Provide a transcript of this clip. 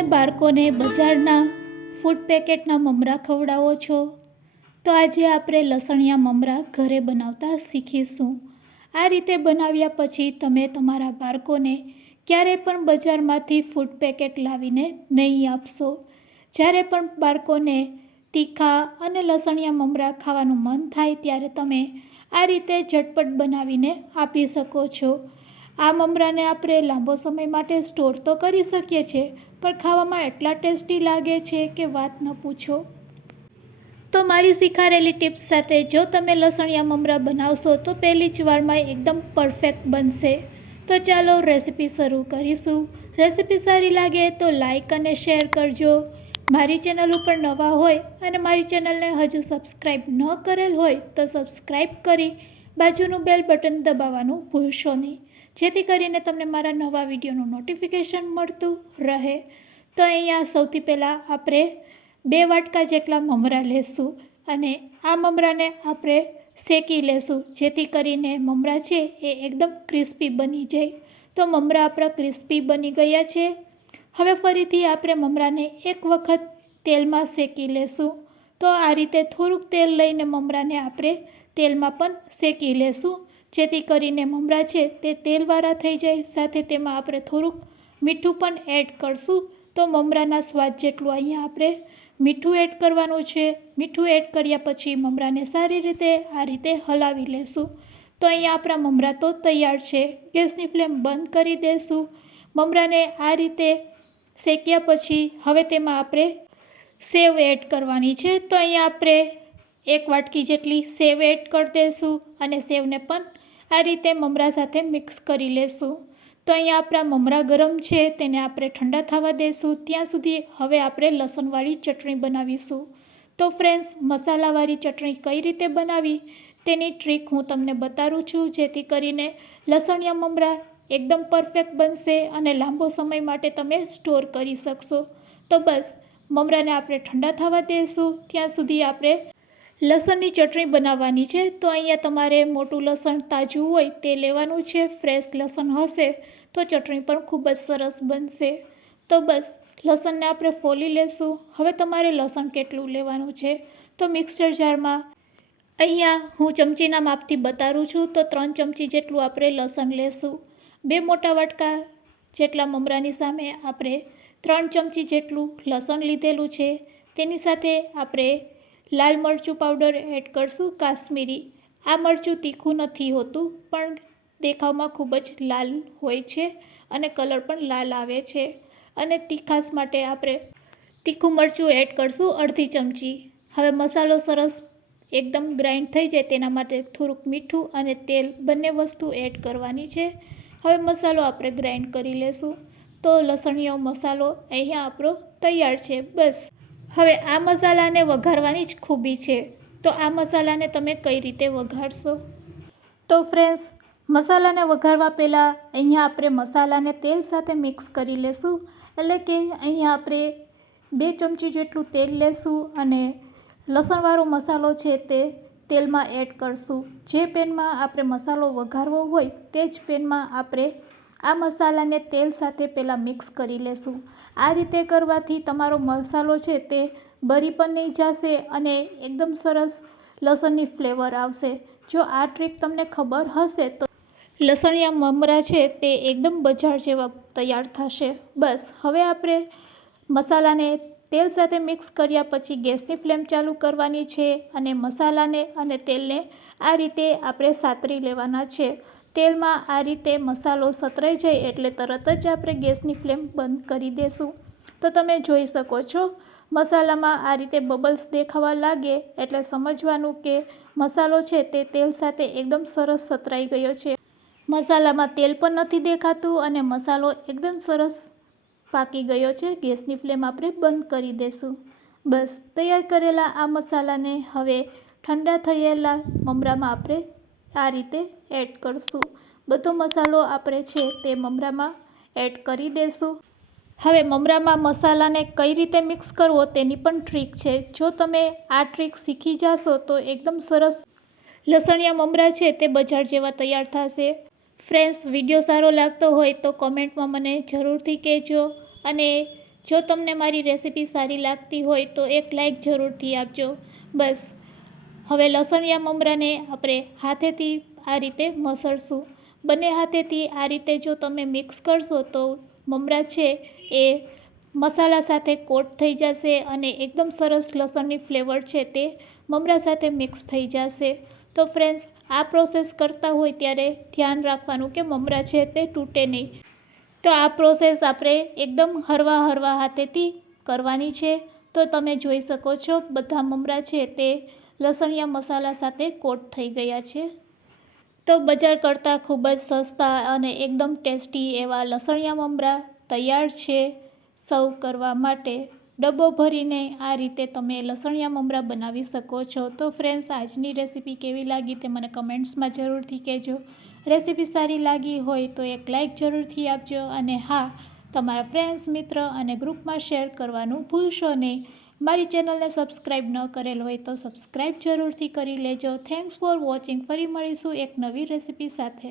તમે બાળકોને બજારના ફૂડ પેકેટના મમરા ખવડાવો છો તો આજે આપણે લસણિયા મમરા ઘરે બનાવતા શીખીશું। આ રીતે બનાવ્યા પછી તમે તમારા બાળકોને ક્યારેય પણ બજારમાંથી ફૂડ પેકેટ લાવીને નહીં આપશો। જ્યારે પણ બાળકોને તીખા અને લસણિયા મમરા ખાવાનું મન થાય ત્યારે તમે આ રીતે ઝટપટ બનાવીને આપી શકો છો। આ મમરાને આપણે લાંબો સમય માટે સ્ટોર તો કરી શકીએ છીએ, પણ ખાવામાં એટલા ટેસ્ટી લાગે છે કે વાત ન પૂછો। તો મારી શીખાડેલી ટિપ્સ સાથે જો તમે લસણિયા મમરા બનાવશો તો પહેલી જ વારમાં એકદમ પરફેક્ટ બનશે। તો ચાલો રેસીપી શરૂ કરીશું। રેસીપી સારી લાગે તો લાઈક અને શેર કરજો। મારી ચેનલ ઉપર નવા હોય અને મારી ચેનલને હજુ સબસ્ક્રાઈબ ન કરેલ હોય તો સબસ્ક્રાઈબ કરી બાજુનું બેલ બટન દબાવવાનું ભૂલશો નહીં, જેથી કરીને તમને મારા નવા વિડીયોનું નોટિફિકેશન મળતું રહે। તો અહીંયા સૌથી પહેલાં આપણે 2 વાટકા જેટલા મમરા લેશું અને આ મમરાને આપણે શેકી લેશું, જેથી કરીને મમરા છે એ એકદમ ક્રિસ્પી બની જાય। તો મમરા આપણા ક્રિસ્પી બની ગયા છે। હવે ફરીથી આપણે મમરાને એક વખત તેલમાં શેકી લેશું। તો આ રીતે થોડુંક તેલ લઈને મમરાને આપણે તેલમાં પણ શેકી લેશું, જેથી કરીને મમરા છે તે તેલવાળા થઈ જાય। સાથે તેમાં આપણે થોડુંક મીઠું પણ એડ કરશું। તો મમરાના સ્વાદ જેટલું અહીંયા આપણે મીઠું એડ કરવાનું છે। મીઠું એડ કર્યા પછી મમરાને સારી રીતે આ રીતે હલાવી લેશું। તો અહીંયા આપણા મમરા તો તૈયાર છે। ગેસની ફ્લેમ બંધ કરી દઈશું। મમરાને આ રીતે શેક્યા પછી હવે તેમાં આપણે સેવ એડ કરવાની છે। તો અહીંયા આપણે 1 વાટકી જેટલી સેવ એડ કરી દઈશું અને સેવને પણ આ રીતે મમરા સાથે મિક્સ કરી લેશું। તો અહીંયા આપણા મમરા ગરમ છે, તેને આપણે ઠંડા થવા દઈશું। ત્યાં સુધી હવે આપણે લસણવાળી ચટણી બનાવીશું। તો ફ્રેન્ડ્સ, મસાલાવાળી ચટણી કઈ રીતે બનાવી તેની ટ્રીક હું તમને બતાવું છું, જેથી કરીને લસણિયા મમરા એકદમ પરફેક્ટ બનશે અને લાંબો સમય માટે તમે સ્ટોર કરી શકશો। તો બસ મમરાને આપણે ઠંડા થવા દઈશું। ત્યાં સુધી આપણે લસણની ચટણી બનાવવાની છે। તો અહીંયા તમારે મોટું લસણ તાજું હોય તે લેવાનું છે। ફ્રેશ લસણ હશે તો ચટણી પણ ખૂબ જ સરસ બનશે। તો બસ લસણને આપણે ફોલી લેશું। હવે તમારે લસણ કેટલું લેવાનું છે તો મિક્સર જારમાં અહીંયા હું ચમચીના માપથી બતાવું છું, તો 3 ચમચી જેટલું આપણે લસણ લેશું। 2 મોટા વાટકા જેટલા મમરાની સામે આપણે 3 ચમચી જેટલું લસણ લીધેલું છે। તેની સાથે આપણે લાલ મરચું પાવડર એડ કરશું, કાશ્મીરી। આ મરચું તીખું નથી હોતું, પણ દેખાવમાં ખૂબ જ લાલ હોય છે અને કલર પણ લાલ આવે છે। અને તીખાશ માટે આપણે તીખું મરચું એડ કરશું, અડધી ચમચી। હવે મસાલો સરસ એકદમ ગ્રાઇન્ડ થઈ જાય તેના માટે થોડુંક મીઠું અને તેલ બંને વસ્તુ એડ કરવાની છે। હવે મસાલો આપણે ગ્રાઇન્ડ કરી લેશું। તો લસણીયો મસાલો અહીંયા આપણો તૈયાર છે। બસ હવે આ મસાલાને વઘારવાની જ ખૂબી છે। તો આ મસાલાને તમે કઈ રીતે વઘારશો? તો ફ્રેન્ડ્સ, મસાલાને વઘારવા પહેલાં અહીંયા આપણે મસાલાને તેલ સાથે મિક્સ કરી લેશું। એટલે કે અહીંયા આપણે 2 ચમચી જેટલું તેલ લેશું અને લસણવાળો મસાલો છે તે તેલમાં એડ કરશું। જે પેનમાં આપણે મસાલો વઘારવો હોય તે જ પેનમાં આપણે આ મસાલાને તેલ સાથે પહેલાં મિક્સ કરી લેશું। આ રીતે કરવાથી તમારો મસાલો છે તે બળી પણ નહીં જશે અને એકદમ સરસ લસણની ફ્લેવર આવશે। જો આ ટ્રીક તમને ખબર હશે તો લસણિયા મમરા છે તે એકદમ બજાર જેવા તૈયાર થશે। બસ હવે આપણે મસાલાને તેલ સાથે મિક્સ કર્યા પછી ગેસની ફ્લેમ ચાલુ કરવાની છે અને મસાલાને અને તેલને આ રીતે આપણે સાતરી લેવાના છે। તેલમાં આ રીતે મસાલો સતરાઈ જાય એટલે તરત જ આપણે ગેસની ફ્લેમ બંધ કરી દઈશું। તો તમે જોઈ શકો છો મસાલામાં આ રીતે બબલ્સ દેખાવા લાગે એટલે સમજવાનું કે મસાલો છે તે તેલ સાથે એકદમ સરસ સતરાઈ ગયો છે। મસાલામાં તેલ પણ નથી દેખાતું અને મસાલો એકદમ સરસ પાકી ગયો છે। ગેસની ફ્લેમ આપણે બંધ કરી દઈશું। બસ તૈયાર કરેલા આ મસાલાને હવે ઠંડા થયેલા મમરામાં આપણે આ રીતે એડ કરશું। બધો મસાલો આપણે છે તે મમરામાં એડ કરી દઈશું। હવે મમરામાં મસાલાને કઈ રીતે મિક્સ કરવો તેની પણ ટ્રીક છે। જો તમે આ ટ્રીક શીખી જશો તો એકદમ સરસ લસણિયા મમરા છે તે બજાર જેવા તૈયાર થશે। ફ્રેન્ડ્સ, વિડીયો સારો લાગતો હોય તો કોમેન્ટમાં મને જરૂરથી કહેજો અને જો તમને મારી રેસીપી સારી લાગતી હોય તો એક લાઈક જરૂરથી આપજો. બસ હવે લસણિયા મમરાને આપણે હાથેથી આ રીતે મસળશું. બંને હાથેથી આ રીતે જો તમે મિક્સ કરશો તો મમરા છે એ મસાલા સાથે કોટ થઈ જશે અને એકદમ સરસ લસણની ફ્લેવર છે તે મમરા સાથે મિક્સ થઈ જશે. તો ફ્રેન્ડ્સ, આ પ્રોસેસ કરતા હોય ત્યારે ધ્યાન રાખવાનું કે મમરા છે તે તૂટે નહીં. તો આ પ્રોસેસ આપણે એકદમ હળવા હાથેથી કરવાની છે. તો તમે જોઈ શકો છો બધા મમરા છે તે લસણિયા મસાલા સાથે કોટ થઈ ગયા છે. તો બજાર કરતાં ખૂબ જ સસ્તા અને એકદમ ટેસ્ટી એવા લસણિયા મમરા તૈયાર છે સર્વ કરવા માટે. ડબ્બો ભરીને આ રીતે તમે લસણિયા મમરા બનાવી શકો છો. તો ફ્રેન્ડ્સ, આજની રેસીપી કેવી લાગી તે મને કમેન્ટ્સમાં જરૂરથી કહેજો. રેસીપી સારી લાગી હોય તો એક લાઈક જરૂરથી આપજો અને હા, તમારા ફ્રેન્ડ્સ, મિત્ર અને ગ્રુપમાં શેર કરવાનું ભૂલશો નહીં. મારી ચેનલને સબસ્ક્રાઈબ ન કરેલ હોય તો સબસ્ક્રાઈબ જરૂરથી કરી લેજો. Thanks for watching. ફરી મળીશું એક નવી રેસીપી સાથે.